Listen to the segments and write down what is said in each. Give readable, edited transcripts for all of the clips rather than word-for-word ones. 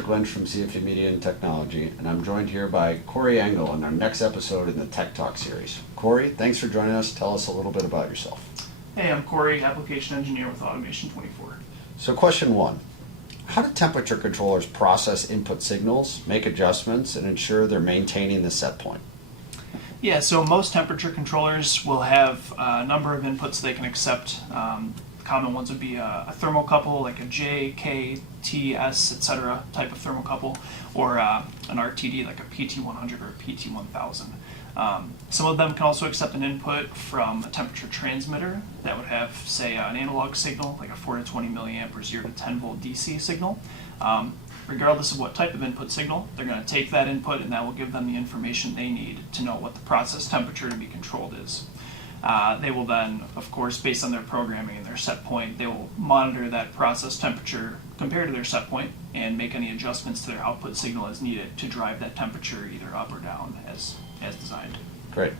Patrick Lynch from CFE Media and Technology, and I'm joined here by Cory Engel in our next episode in the Tech Talk series. Cory, thanks for joining us. Tell us a little bit about yourself. Hey, I'm Cory, application engineer with Automation24. So question one, how do temperature controllers process input signals, make adjustments, and ensure they're maintaining the set point? Yeah, so most temperature controllers will have a number of inputs they can accept. Common ones would be a thermocouple, like a J, K, T, S, etc. type of thermocouple, or an RTD, like a PT100 or a PT1000. Some of them can also accept an input from a temperature transmitter that would have, say, an analog signal, like a 4 to 20 milliamp or 0 to 10 volt DC signal. Regardless of what type of input signal, they're going to take that input and that will give them the information they need to know what the process temperature to be controlled is. They will then, of course, based on their programming and their set point, they will monitor that process temperature compared to their set point and make any adjustments to their output signal as needed to drive that temperature either up or down as designed. Great.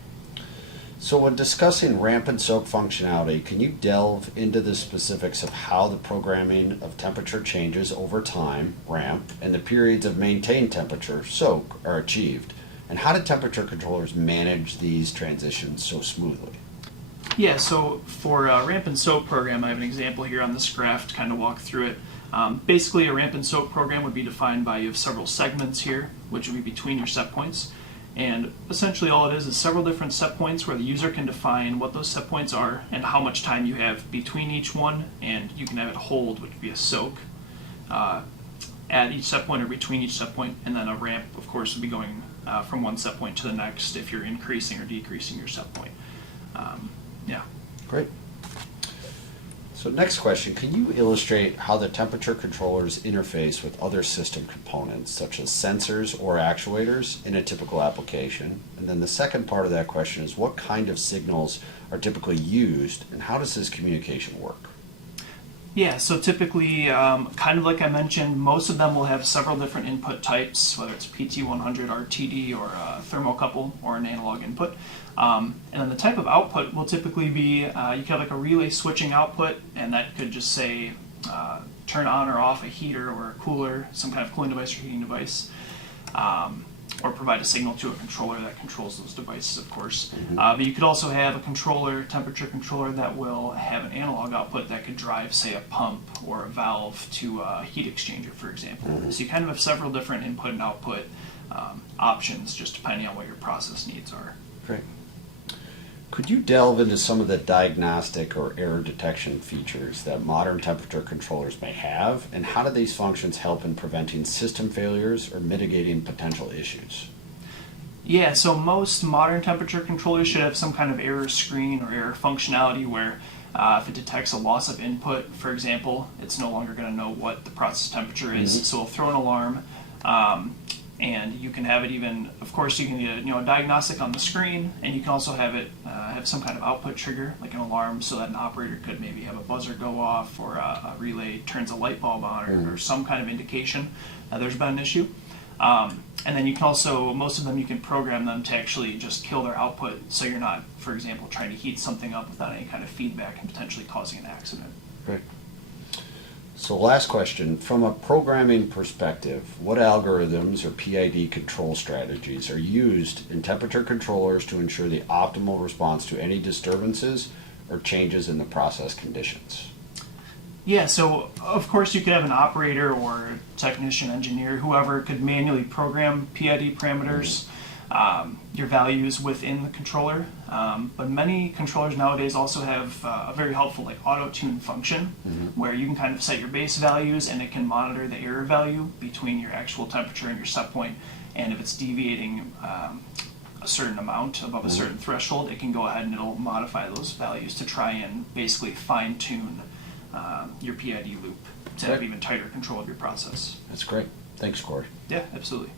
So when discussing ramp and soak functionality, can you delve into the specifics of how the programming of temperature changes over time, ramp, and the periods of maintained temperature, soak, are achieved? And how do temperature controllers manage these transitions so smoothly? Yeah, so for a ramp and soak program, I have an example here on this graph to kind of walk through it. Basically, a ramp and soak program would be defined by you have several segments here, which would be between your set points. And essentially all it is several different set points where the user can define what those set points are and how much time you have between each one, and you can have it hold, which would be a soak, at each set point or between each set point, and then a ramp, of course, would be going from one set point to the next if you're increasing or decreasing your set point. Yeah. Great. So next question, can you illustrate how the temperature controllers interface with other system components such as sensors or actuators in a typical application? And then the second part of that question is what kind of signals are typically used and how does this communication work? Yeah, so typically, kind of like I mentioned, most of them will have several different input types, whether it's PT100, RTD, or a thermocouple, or an analog input. And then the type of output will typically be, you can have like a relay switching output, and that could just say turn on or off a heater or a cooler, some kind of cooling device or heating device. Or provide a signal to a controller that controls those devices, of course. But you could also have a controller, temperature controller, that will have an analog output that could drive, say, a pump or a valve to a heat exchanger, for example. So you kind of have several different input and output options, just depending on what your process needs are. Great. Could you delve into some of the diagnostic or error detection features that modern temperature controllers may have, and how do these functions help in preventing system failures or mitigating potential issues? Yeah, so most modern temperature controllers should have some kind of error screen or error functionality where if it detects a loss of input, for example, it's no longer going to know what the process temperature is, so it'll throw an alarm. And you can have it even, of course, you can get a diagnostic on the screen, and you can also have it have some kind of output trigger, like an alarm, so that an operator could maybe have a buzzer go off, or a relay turns a light bulb on, or some kind of indication that there's been an issue. And then you can also, most of them, you can program them to actually just kill their output, so you're not, for example, trying to heat something up without any kind of feedback and potentially causing an accident. Great. So last question, from a programming perspective, what algorithms or PID control strategies are used in temperature controllers to ensure the optimal response to any disturbances or changes in the process conditions? Yeah, so of course you could have an operator or technician, engineer, whoever could manually program PID parameters, your values within the controller. But many controllers nowadays also have a very helpful auto-tune function where you can kind of set your base values and it can monitor the error value between your actual temperature and your set point. And if it's deviating a certain amount above a certain threshold, it can go ahead and it'll modify those values to try and basically fine-tune your PID loop to have even tighter control of your process. That's great. Thanks, Cory. Yeah, absolutely.